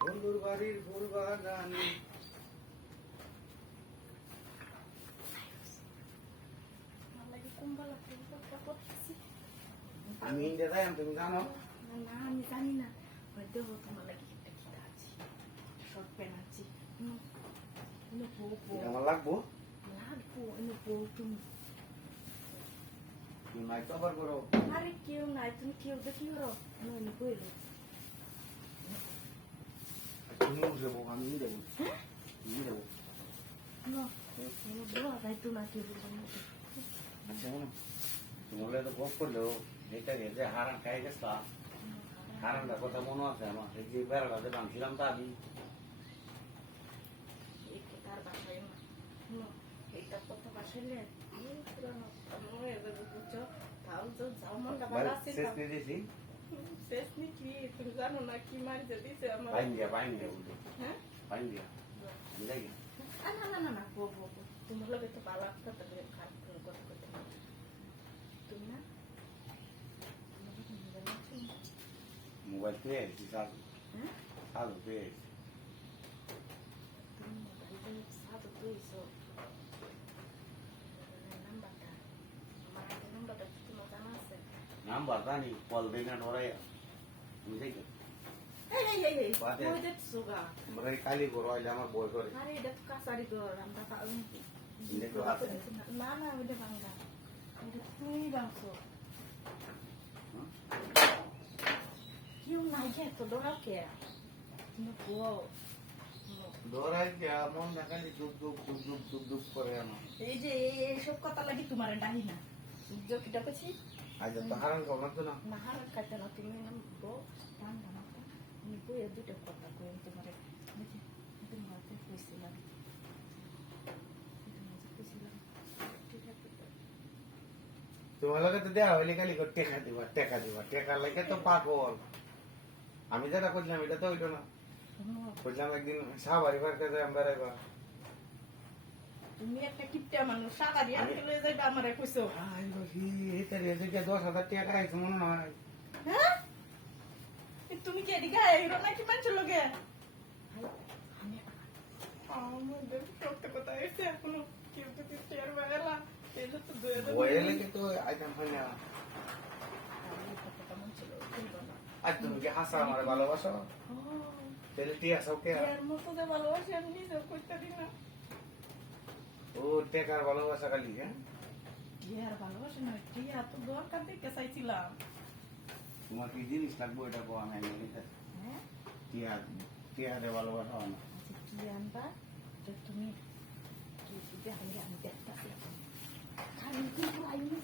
বন্ধুর বাড়ির ফুল বাগানে। আমি ইন্ডিয়া যাই তুমি জানো? না আমি জানি না। হয়তো তোমার লাগে একটা খিদা আছে শর্ট প্যান্ট আছে। আমার লাগবো। লাগবো ইনো বউ তুমি। তুমি মাইক কভার করো। আরে কেউ নাই তুমি কেউ দেখি রো ইনো ইনো হারান খাই গেছা হারানটা কথা মনে আছে আমার যে বেড়াটা যে ভাঙছিলাম তা আমি এই তার বাসায় না নো এটা কত বাসাইলে পুরানো হয়ে যাবে বুঝছ তাও তো মনটা ভালো আছে শেষ করে দিয়েছি শেষ নি কি তুমি জানো না কি মারি যে দিছে আমার পাইন দিয়া পাইন দিয়া উঠে হ্যাঁ পাইন দিয়া যাই না না না না বো বো তোমার লগে তো ভালো একটা তো খারাপ কোনো কথা তুমি না মোবাইল পেয়েছি সাধু হ্যাঁ সাধু পেয়েছি তুমি মোবাইলটা সাথে তুইছো ওইটা তুমি ভাঙছো হুম? কেউ নাই কে তো ডরাও কে তুমি বউ ধরাই কে মন না দুপ করে আমার এই যে এই- এইসব কথা লাগি তোমার ডাহি না জকিটা পেছি আজ তো হারান কম তো না না হার খাইতে না তুমি না বউ পান না আমি বইয়ে দুটো কথা কই আমি তোমার তুমি মাঝে কইছিলাম তুমি মাঝে কইছিলাম ঠিক আছে তোমার লগে তো দেওয়া হইলে খালি টেকা দিবা টেকা দিবা টেকা লাগে তো পাগল আমি যেটা করলাম এটা তো ওইটা না করলাম একদিন সাহাবারি পার কাছে আমি বেড়াইবা তুমি একটা কিপটা মানুষ লয়ে যাইবা আমারে কইছো। আই বাকি এটা রেজে দশ হাজার টাকা আইছে মনে হয়। হ্যাঁ? তুমি কি এদিকে আইরো নাকি মানুষের লগে? আমাদের সত্য কথা এসে এখনও কেউ তো কিছু টের বেলা এটা তো দুয়ে বয়ে লেগে আইতাম হয় না। আজ তুমি কি হাসা আমার ভালোবাসো? তাহলে টিয়া সব কে? মতো যে ভালোবাসি আমি নিজেও করতে দিই না। ও টেকার ভালোবাসা খালি হ্যাঁ? আর ভালোবাসি? না কি এত দরকার দেখতে চাইছিলাম। তোমার কি জিনিস লাগবে এটা কো আমি এনে দিতে? হ্যাঁ? টিয়া টিয়ারে ভালোবাসা হয় না? আচ্ছা আনবা? যে তুমি কি দিতে আমি দেখতেছি খালি কিন্তু আইনি